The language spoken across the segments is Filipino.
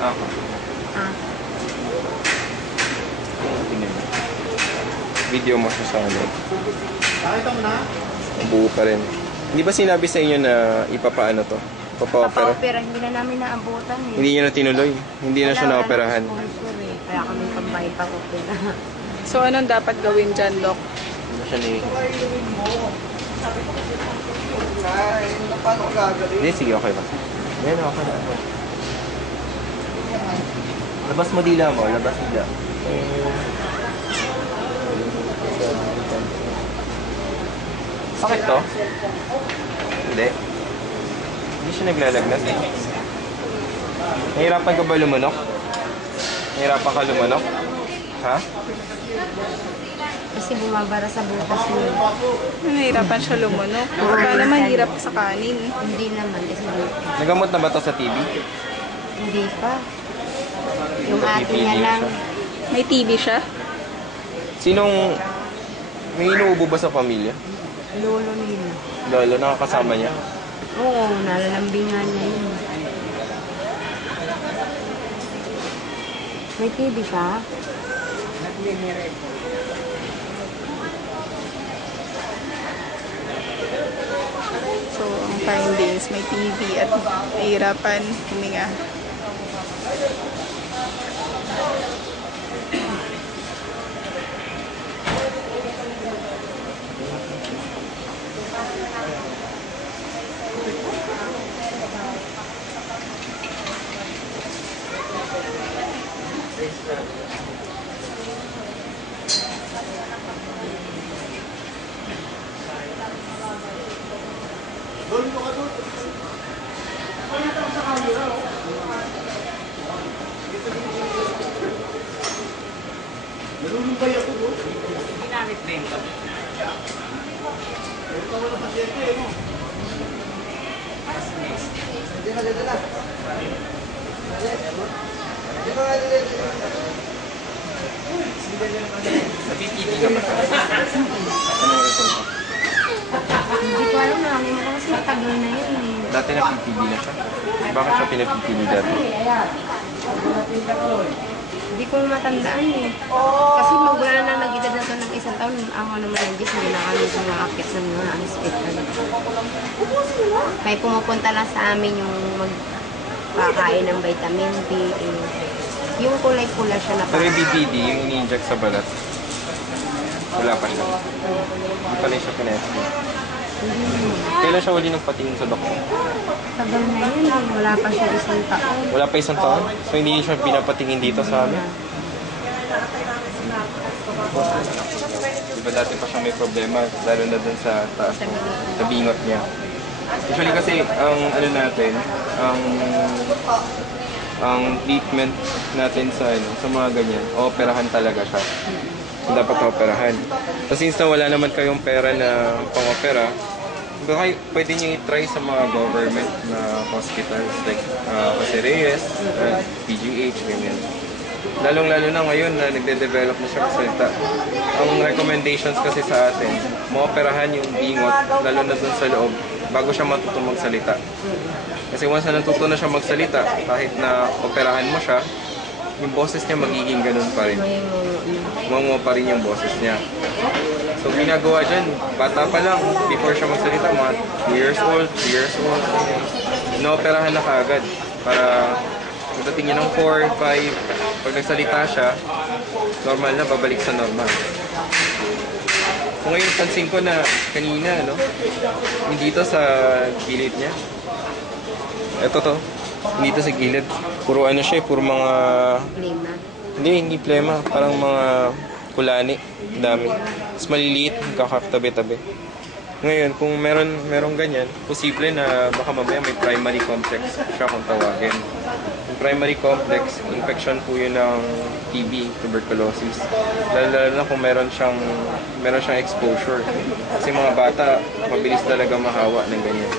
Ako. Ah. Tingnan mo. Video mo siya sa ano. Nakita mo na? Buo pa rin. Hindi ba sinabi sa inyo na ipapaano to? Papa-opera? Papa-opera, hindi na namin naabutan eh. Hindi nyo na tinuloy. Hindi na siya naoperahan. Sponsor eh. Kaya kami pambayad pang opera. So, anong dapat gawin dyan, Doc? Hindi na siya ni... Paano gagawin? Hindi, sige, okay ba? Yan, okay na. Labas mo dila mo, labas dila. Sakit to? Hindi. Hindi siya naglalagnat. Nahirapan ka ba lumunok? Nahirapan ka lumunok? Ha? Kasi bumabara sa butas mo. Nahihirapan siya lumunok. Baka naman hirap sa kanin. Hindi naman. Kasi Nagamot na ba to sa TB? hindi pa. Yung May ate TB niya na lang. siya. May TB siya? Sinong... May inuubo ba sa pamilya? Lolo nila. Lolo, nakakasama niya? Oo, nalalambingan niya yun. May TV siya? So, ang findings, may TB at nahihirapan huminga. Nalulumbay ako doon. Ginamit din ko. Meron ka walang pasyente eh, no? Hindi na, dito na. Dito na, dito na. Sa PTV ka ba? Anong result mo? Hindi ko alam na. May mga kasi matagal na yun eh. Dati na PTV na siya. Bakit siya pinag-PTV dati? Hindi ko matandaan eh. Kasi magmula na nag-edad na ito ng isang taon, ang ano naman ng Diyos, hindi na kami sumakit ng mga hospital. May pumupunta lang sa amin yung magpakain ng vitamin B. Yung kulay pula siya na Pero yung BPD, yung ini-inject sa balat, wala pa siya. Hindi pa rin siya pinag-PTV. Kailan siya wali nagpatingin sa doktor? Tagal na yun eh. Wala pa siya isang taon. Wala pa isang taon? So hindi siya pinapatingin dito sa amin? Diba dati pa siya may problema, lalo na dun sa taas mo, sa bingot niya. Usually kasi, ang ano natin, ang treatment natin sa mga ganyan, operahan talaga siya. So dapat operahan. So since na wala naman kayong pera na pang-opera, baka pwede nyo i-try sa mga government na hospitals like Jose Reyes, PGH, ganyan. Lalong-lalo na ngayon na nagde-develop na siya magsalita. Ang recommendations kasi sa atin, maoperahan yung bingot, lalo na dun sa loob, bago siya matutong magsalita. Kasi once na natuto na siya magsalita, kahit na operahan mo siya, yung boses niya magiging ganun pa rin. Mango pa rin yung boses niya. So ginagawa dyan, bata pa lang, before siya magsalita, mga 2 years old, 3 years old, inooperahan na kaagad para pagdating niya ng 4, 5, pag nagsalita siya, normal na, babalik sa normal. So ngayon, pansin ko na kanina, no, hindi dito sa gilid niya. Ito to, hindi dito sa gilid. Puro ano siya, puro mga... Lima. Hindi plema. Parang mga kulani. Dami. Mas maliliit, kakatabi-tabi. Ngayon, kung meron ganyan, posible na baka mamaya may primary complex siya kung tawagin. Yung primary complex, infection po yun ng TB, tuberculosis. Lalo na kung meron siyang exposure. Kasi mga bata, mabilis talaga mahawa ng ganyan.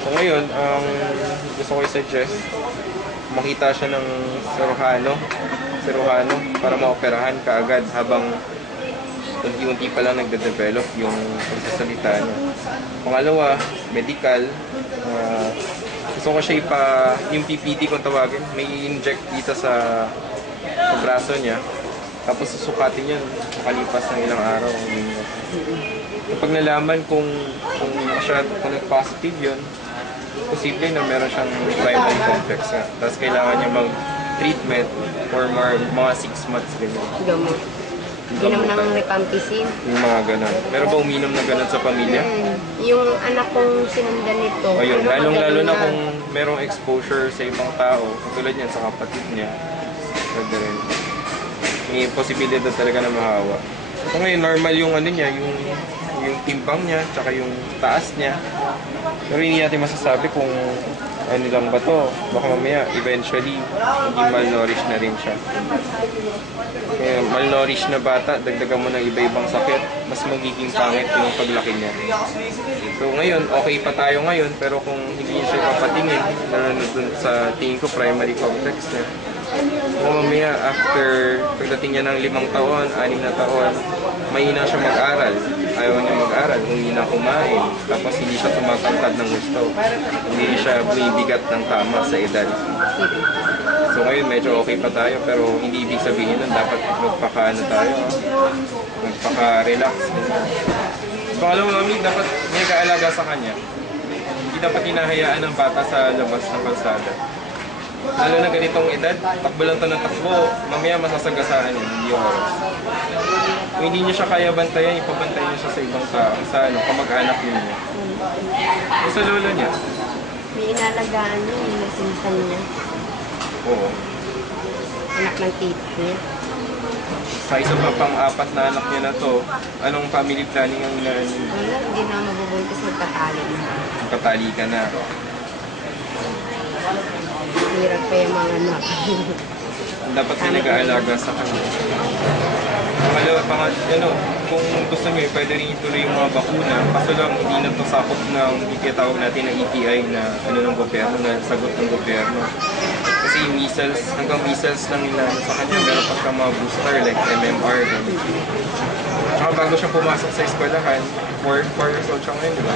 So ngayon, ang gusto ko i-suggest, makita siya ng cirujano para maoperahan kaagad habang unti-unti pa lang nagde-develop yung pagsasalita niya. Pangalawa, medical, Gusto ko siya yung PPD kung tawagin, may inject dito sa braso niya. Tapos susukatin yan, makalipas ng ilang araw. Kapag nalaman kung nag-positive yun, posible na meron siyang primary complex nga. Tapos kailangan niya mag-treatment for mga 6 months ganyan. Gamot. Inom ng rifampicin. Yung mga ganon. Meron ba uminom na ganon sa pamilya? Yung anak kong sinundan nito. Ayun, ano, lalong-lalo magaling na kung merong exposure sa ibang tao, katulad yan sa kapatid niya. Pwede rin. May posibilidad talaga na mahawa. So ngayon, normal yung ano niya, yung timbang niya, tsaka yung taas niya. Pero hindi natin masasabi kung ano lang ba to. Baka mamaya, eventually, hindi malnourished na rin siya. Kaya malnourished na bata, dagdagan mo ng iba-ibang sakit, mas magiging pangit yung paglaki niya. So ngayon, okay pa tayo ngayon, pero kung hindi niya siya papatingin, lalo dun sa tingin ko primary complex niya, kung mamaya after pagdating niya ng 5 taon, 6 na taon, mahina siya mag-aral. Ayaw niya mag-aral, hindi na kumain, tapos hindi siya tumatangkad ng gusto. Hindi siya bumibigat ng tama sa edad. So ngayon medyo okay pa tayo, pero hindi ibig sabihin nun dapat magpaka-ano tayo, magpaka-relax. Pangalawa mami, dapat may kaalaga sa kanya. Hindi dapat hinahayaan ng bata sa labas ng kalsada. Lalo na ganitong edad, takbo lang ito ng takbo, mamaya masasagasaan yun, hindi oras. Kung hindi niya siya kaya bantayan, ipabantay niya siya sa ibang tao, sa kamag-anak niya. O sa lolo niya. May inalagaan niya, yung nasinsan niya. Oo. Anak ng tito niya. Sa isa pa pang-4 na anak niya na to, anong family planning ang Wala, hindi na mabubuntis magkatali na. katali ka na? Hirap pa yung mga anak. Dapat may nag-aalaga sa kanya. Kung gusto nyo, pwede rin ituloy yung mga bakuna. Kaso lang, hindi na ito sakop ng ikitawag natin na EPI na ng gobyerno, na sagot ng gobyerno. Kasi yung measles, hanggang measles lang nila sa kanya, meron pa siyang mga booster like MMR. Tsaka bago siya pumasok sa eskwelahan, 4 years old siya ngayon, di ba?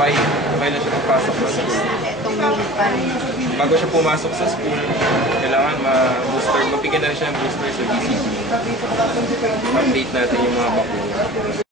5 na siya papasok sa school. Itong nilpan. Bago siya pumasok sa school, kailangan mabigyan na rin siya ng booster sa BCG. Update natin yung mga bakuna.